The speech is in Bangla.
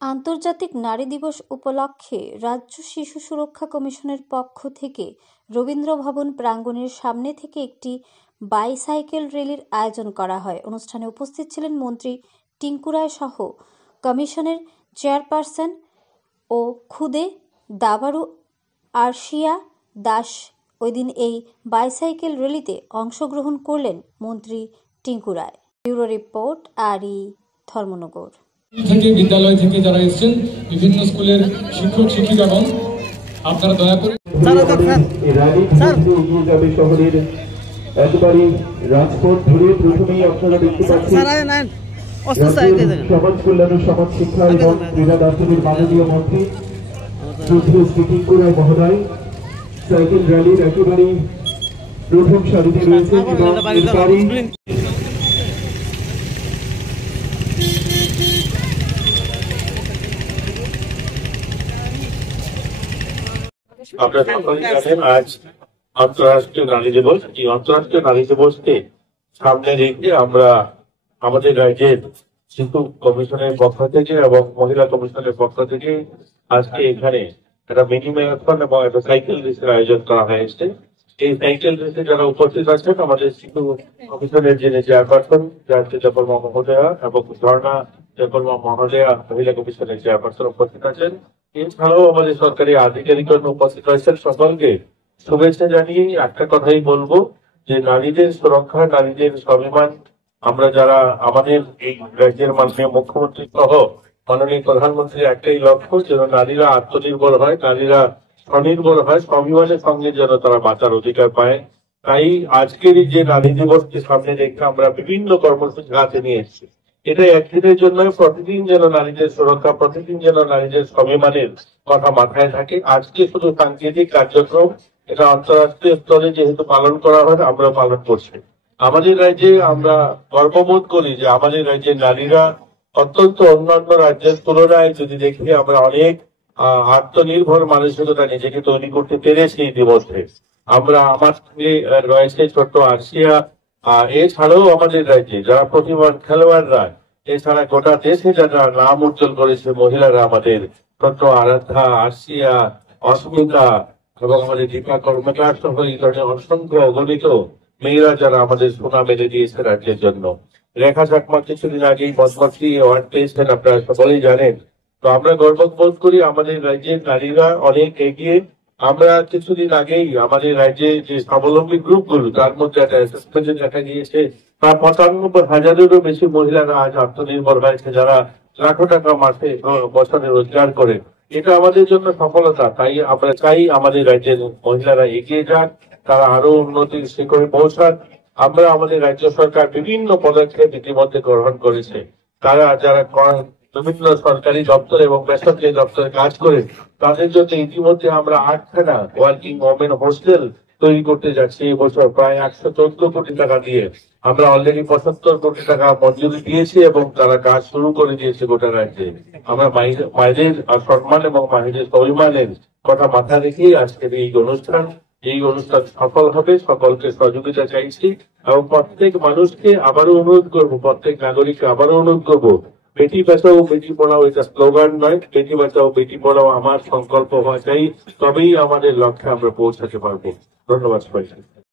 আন্তর্জাতিক নারী দিবস উপলক্ষে রাজ্য শিশু সুরক্ষা কমিশনের পক্ষ থেকে রবীন্দ্র ভবন প্রাঙ্গণের সামনে থেকে একটি বাইসাইকেল র্যালির আয়োজন করা হয়। অনুষ্ঠানে উপস্থিত ছিলেন মন্ত্রী টিঙ্কু রায় সহ কমিশনের চেয়ারপারসন ও খুদে দাবারু আরশিয়া দাস। ওই দিন এই বাইসাইকেল র্যালিতে অংশগ্রহণ করলেন মন্ত্রী টিঙ্কু রায়। ব্যুরো রিপোর্ট, আরই, ধর্মনগর। থেকে বিদ্যালয় থেকে যারা এসেছেন, বিভিন্ন স্কুলের শিক্ষক শিক্ষিকাগণ, আপনারা দয়া করে শহরের একবারে রাজপথ ধরে প্রথমেই আপনারা দেখতে পাচ্ছেন সমাজ কল্যাণ ও সমাজ শিক্ষা এবং ক্রীড়া দপ্তরের মাননীয় মন্ত্রী শ্রী টিঙ্কু রায় মহোদয় সাইকেল র্যালির একেবারে প্রথম সারিতে রয়েছেন এবং আপনারা সকলেই জানেন আজ আন্তর্রাষ্ট্রীয় নারী দিবস। এই আন্তর্রাষ্ট্রীয় নারী দিবসকে সামনে রেখে আমরা আমাদের রাজ্যের শিশু কমিশনের পক্ষ থেকে এবং মহিলা কমিশনের পক্ষ থেকে আজকে এখানে একটা মিনি ম্যারাথন এবং একটা সাইকেল রেসের আয়োজন করা হয়েছে। এই সাইকেল রেসে যারা উপস্থিত আছেন, আমাদের শিশু কমিশনের যিনি চেয়ারপারসন জয়পরমা মহোদয়া এবং ঝর্ণা জয়পরমা মহোদয়া মহিলা কমিশনের চেয়ারপারসন উপস্থিত আছেন। এছাড়াও আমাদের সরকারি আধিকারিকগণ উপস্থিত রয়েছেন। সকলকে শুভেচ্ছা জানিয়ে একটা কথাই বলবো যে নারীদের সুরক্ষা, নারীদের স্বাভিমান, আমরা যারা আমাদের এই রাজ্যের মাননীয় মুখ্যমন্ত্রী সহ মাননীয় প্রধানমন্ত্রীর একটাই লক্ষ্য যেন নারীরা আত্মনির্ভর হয়, নারীরা স্বনির্ভর হয়, স্বাভিমানের সঙ্গে যেন তারা বাঁচার অধিকার পায়। তাই আজকের এই যে নারী দিবসকে সামনে রেখে আমরা বিভিন্ন কর্মসূচি হাতে নিয়ে এসেছি। এটা একদিনের জন্য, প্রতিদিন যেন নারীদের সুরক্ষা, প্রতিদিন যেন নারীদের স্বাভিমানের কথা মাথায় থাকে। আজকে শুধু সাংকেতিক কার্যক্রম, এটা আন্তর্রাষ্ট্রীয় স্তরে যেহেতু পালন করা হয়, আমরা পালন করছি। আমাদের রাজ্যে আমরা গর্ববোধ করি যে আমাদের রাজ্যের নারীরা অত্যন্ত অন্যান্য রাজ্যের তুলনায় যদি দেখি আমরা অনেক আত্মনির্ভর মানসিকতা নিজেকে তৈরি করতে পেরেছি এই দিবসে। আমরা আমার সঙ্গে রয়েছে ছোট্ট আরশিয়া, এছাড়াও আমাদের রাজ্যে যারা প্রতিভাবান খেলোয়াড়রা, এছাড়া গোটা দেশে যারা নাম উজ্জ্বল করেছে মহিলারা, আমাদের ছোট্ট আরাধ্যা, আরশিয়া, অস্মিতা এবং আমাদের দীপা কর্মকার সহ এই ধরনের অসংখ্য অগণিত মেয়েরা যারা আমাদের সুনাম এনে দিয়েছে রাজ্যের জন্য। রেখা চাকমা কিছুদিন আগেই পদ্মশ্রী অ্যাওয়ার্ড পেয়েছেন, আপনারা সকলেই জানেন। তো আমরা গর্ববোধ করি আমাদের রাজ্যের নারীরা অনেক এগিয়ে। আমরা কিছুদিন আগেই আমাদের রাজ্যে যে স্বাবলম্বী গ্রুপগুলো, তার মধ্যে একটা অ্যাসেসমেন্টে দেখা গিয়েছে প্রায় 95,000-এরও বেশি মহিলারা আজ আত্মনির্ভর হয়েছে, যারা লাখো টাকা মাসে বছরে রোজগার করে। এটা আমাদের জন্য সফলতা। তাই আমরা চাই আমাদের রাজ্যের মহিলারা এগিয়ে যাক, তারা আরো উন্নতির শিখরে পৌঁছাক। আমরা আমাদের রাজ্য সরকার বিভিন্ন পদক্ষেপ ইতিমধ্যে গ্রহণ করেছে। তারা যারা বিভিন্ন সরকারি দপ্তর এবং বেসরকারি দপ্তরে কাজ করে, তাদের জন্য ইতিমধ্যে আমরা 8খানা ওয়ার্কিং ওমেন হোস্টেল তৈরি করতে যাচ্ছি। এবছর প্রায় 114 কোটি টাকা দিয়ে আমরা অলরেডি 75 কোটি টাকা মঞ্জুরি দিয়েছি এবং তারা কাজ শুরু করে দিয়েছে গোটা রাজ্যে। আমরা মায়েদের সম্মান এবং মায়েদের স্বাভিমানের কথা মাথায় রেখেই আজকের এই অনুষ্ঠান সফল হবে। সকলকে সহযোগিতা চাইছি এবং প্রত্যেক মানুষকে আবারও অনুরোধ করবো, প্রত্যেক নাগরিককে আবারও অনুরোধ করবো, বেটি বাঁচাও বেটি পড়াও এটা স্লোগান নয়, বেটি বাঁচাও বেটি পড়াও আমার সংকল্প হওয়া চাই। তবেই আমাদের লক্ষ্যে আমরা পৌঁছাতে পারবো। ধন্যবাদ সবাইকে।